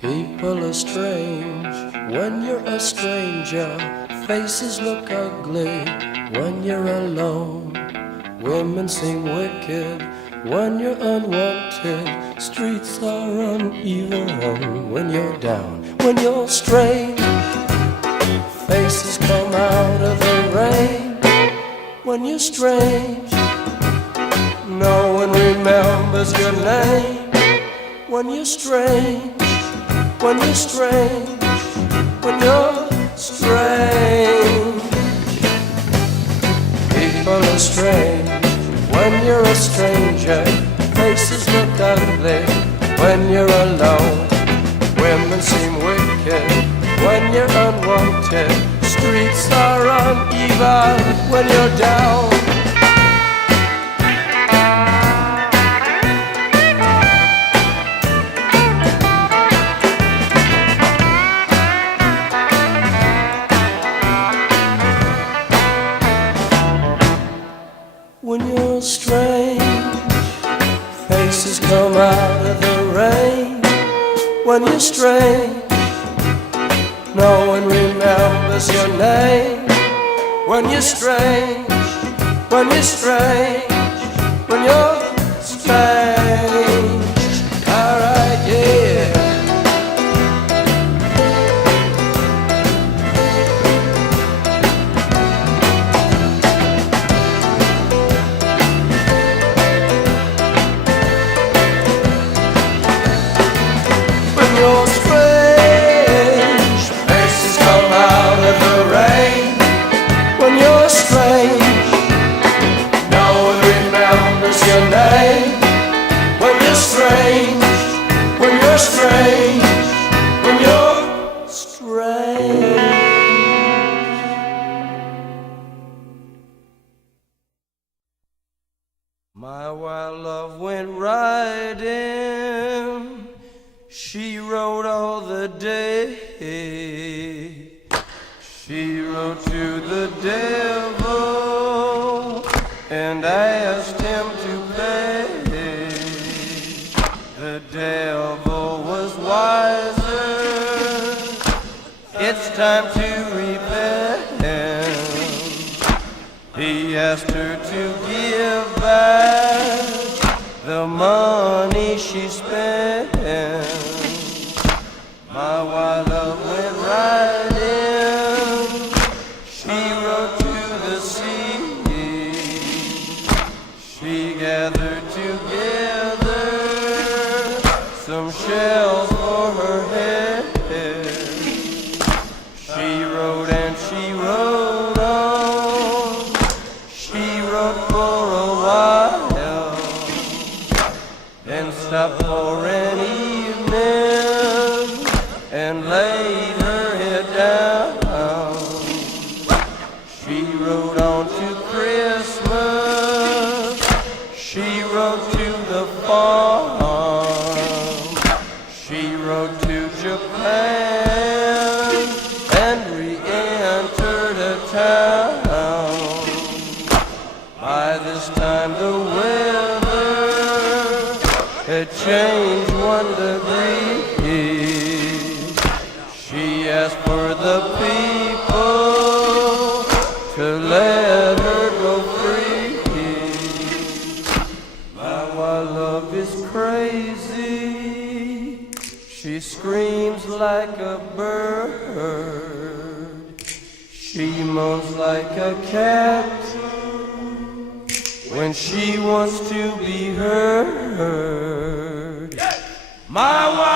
People are strange when you're a stranger. Faces look ugly when you're alone. Women seem wicked when you're unwanted. Streets are uneven when you're down. When you're strange, faces come out of the rain. When you're strange, no one remembers your name. When you're strange, when you're strange, when you're strange. People are strange when you're a stranger. Faces look ugly when you're alone. Women seem wicked when you're unwanted. Streets are uneven when you're down. When you're strange, faces come out of the rain. When you're strange, no one remembers your name. When you're strange, when you're strange, when you're strange. Alright, yeah. You're strange, faces come out of the rain. When you're strange, no one remembers your name. When you're strange, when you're strange, when you're strange. My wild love went riding. She rode all the day. She rode to the devil and asked him to pay. The devil was wiser. It's time to repent. He asked her to give back the money she spent. My wild love went riding. She rode to the sea. She gathered together some shells for her head. She rode and she rode on. She rode for a while and stopped for an evening and laid her head down. She rode on to Christmas. She rode to the farm. She rode to Japan and re-entered a town. By this time the weather had changed 1 degree. She asked for the people to let her go free. My wild love is crazy. She screams like a bird. She moans like a cat when she wants to be heard. My wild